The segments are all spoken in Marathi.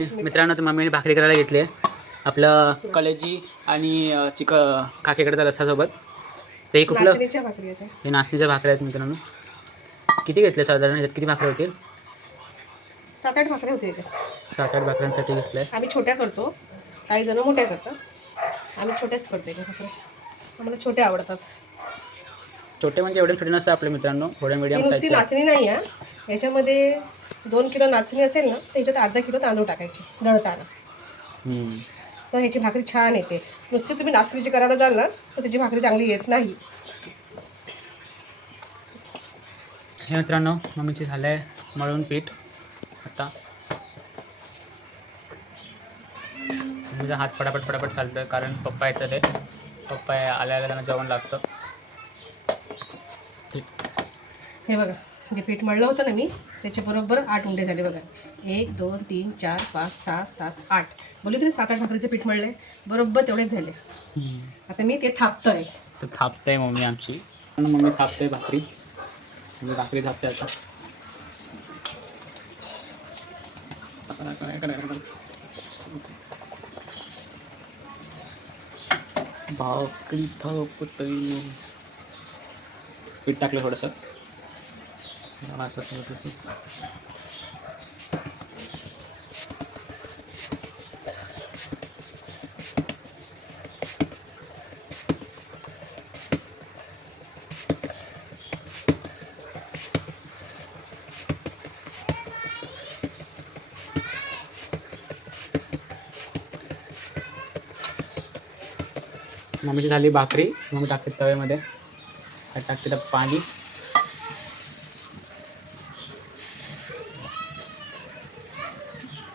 मित्रांनो, तर मम्मीने भाकरी करायला घेतली आहे आपलं कलेजी आणि काकीकडे रस्सासोबत. ते हे कुठलं नाचणीच्या भाकरी आहेत. हे नाचणीच्या भाकऱ्या आहेत मित्रांनो. किती घेतले साधारण? याच्यात किती भाकरी होतील? 7-8 भाकऱ्या होते याच्यात. 7-8 भाकऱ्यांसाठी घेतलं आहे. आम्ही छोट्या करतो, काही जण मोठ्या करतात. आम्ही छोट्याच करतो याच्या भाकऱ्या. आम्हाला छोट्या आवडतात. छोटे म्हणजे एवढे छोटे नसतं आपल्या मित्रांनो, थोडे मीडियम नुसती साईजचे. नाचणी नाही आहे याच्यामध्ये. 2 किलो नाचणी असेल ना, त्याच्यात अर्धा किलो तांदूळ टाकायचे दळताना. तर ह्याची भाकरी छान येते. नुसती तुम्ही नाचणीची करायला जाल ना, तर त्याची भाकरी चांगली येत नाही. हे मित्रांनो, मम्मीची झालं आहे मळून पीठ. आता मम्मीचा हात फटाफट फटाफट चालतं, कारण पप्पा येतं. ते पप्पा आल्या त्यांना जेवण लागतं. ठीक. हे बघा, जे पीठ मळलं होतं ना मी, त्याचे बरोबर 8 उंडे झाले बघा. 1 2 3 4 5 6 7 8. बोलू तरी 7-8 भाकरीचे पीठ मळले, बरोबर तेवढेच झाले. आता मी ते थापतोय. तर थापते मम्मी आमची. मम्मी थापते भाकरी. मी भाकरी थापते आता. भाकरी थापते. पीठ टाकलं थोडंसं. असं मम्मीची झाली भाकरी. मग टाकते तव्यामध्ये. टाकते पाणी.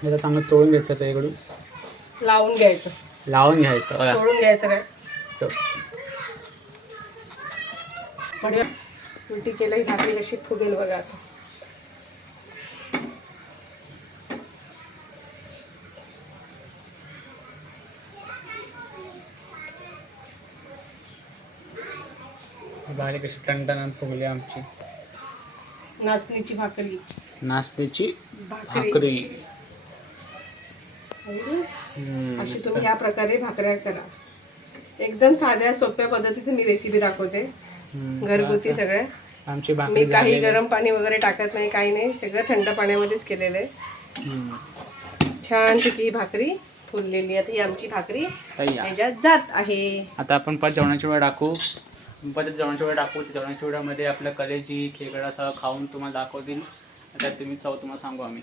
मला चांगलं चोळून घ्यायचं सगळीकडून. लावून घ्यायचं, लावून घ्यायचं बघा. सोडून घ्यायचं काय. चल. उलटी केलं ही भाकरी कशी फुगेल बघा आता. भाकरी कशी टणटण फुगली आमची नाचणीची भाकरी. नाचणीची भाकरी. अशी तुम्ही ह्या प्रकारे भाकऱ्या करा. एकदम साध्या सोप्या पद्धतीची मी रेसिपी दाखवते, घरगुती सगळ्या. आमची भाकरी मी काही गरम पाणी वगैरे टाकत नाही, काही नाही, सगळं थंड पाण्यामध्येच केलेलं आहे. छान पैकी भाकरी फुललेली. आता ही आमची भाकरी ह्याच्यात जात आहे. आता आपण परत जेवणाची वेळ टाकू. जेवणाची वेळामध्ये आपल्या कलेजी खेकडासह खाऊन तुम्हाला दाखवतील. आता तुम्ही चव तुम्हाला सांगू आम्ही.